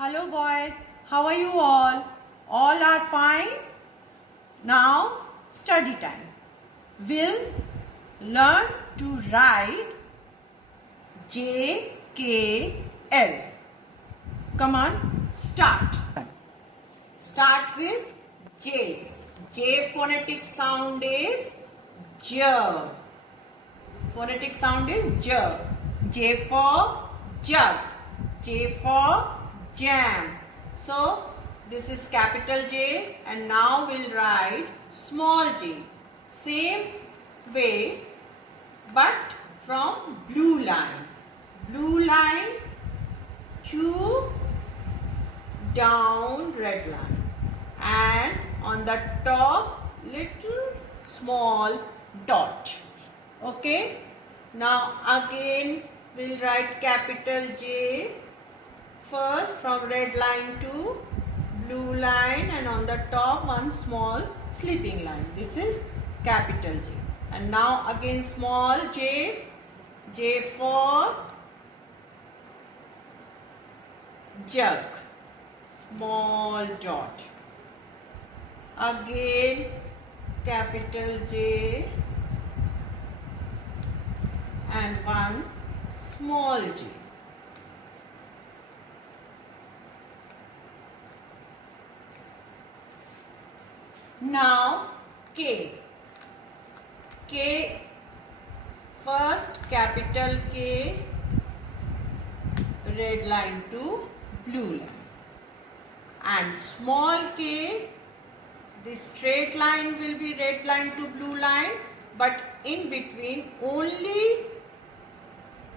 Hello boys, how are you all? All are fine? Now study time. We'll learn to write J, K, L. Come on, start. Start with J. J phonetic sound is J. Phonetic sound is J. J for jug. J for jam. So this is capital J, and now we'll write small j. Same way but from blue line. Blue line to down red line, and on the top little small dot. Okay, now again we'll write capital J first from red line to blue line, and on the top one small sleeping line. This is capital J. And now again small j. J for jug, small dot. Again capital J and one small j. Now K. K first capital K, red line to blue line, and small k, this straight line will be red line to blue line, but in between only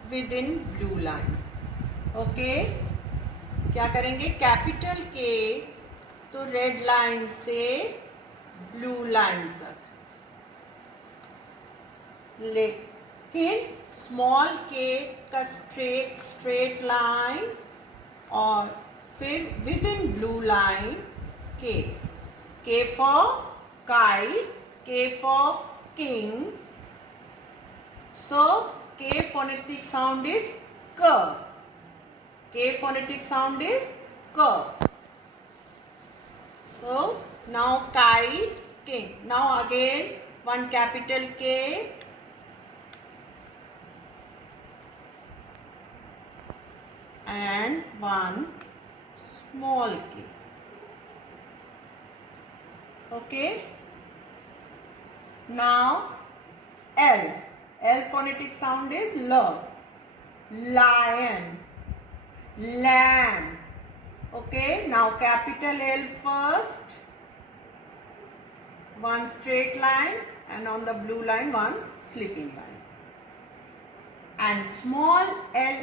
within blue line. Okay, क्या करेंगे? Capital के तो red line से blue line तक, लेकिन small के का straight line और फिर विद इन ब्लू लाइन के. के फॉर काइट, के फॉर किंग. सो के phonetic sound is k. K phonetic sound is k. So now kite, king. Now again one capital K and one small k. Okay. Now L. L phonetic sound is L. Lion, lamb. Okay. Now capital L first, one straight line, and on the blue line one sleeping line. And small l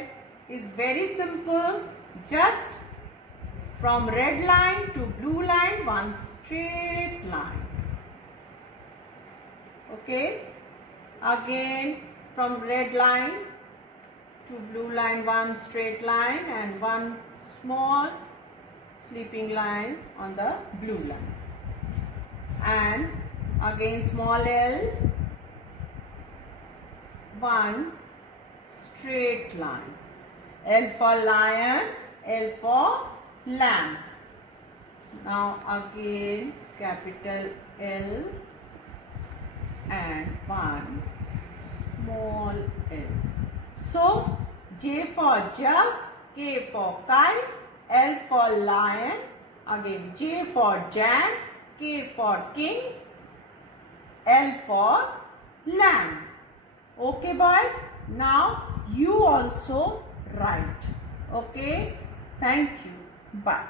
is very simple, just from red line to blue line one straight line. Okay, again from red line to blue line one straight line and one small sleeping line on the blue line, and again small l, one straight line. L for lion, L for lamp. Now again capital L and one small l. So J for jug, K for kite, L for lion, again J for jam, K for king, L for lamb. Okay boys, now you also write. Okay, thank you. Bye.